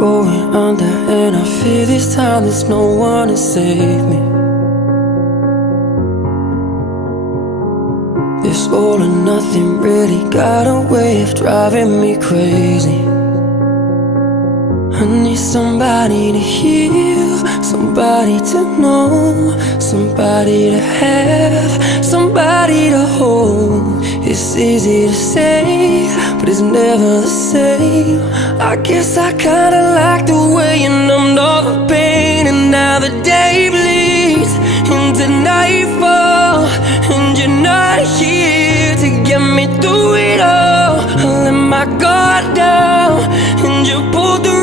going under, and I fear this time there's no one to save me. This all or nothing really got a way of driving me crazy. I need somebody to heal, somebody to know, somebody to have, somebody to hold. It's easy to say, but it's never the same. I guess I kinda like the way you numbed all the pain. And now the day bleeds into nightfall, and you're not here to get me through it all. I let my guard down, and you pulled the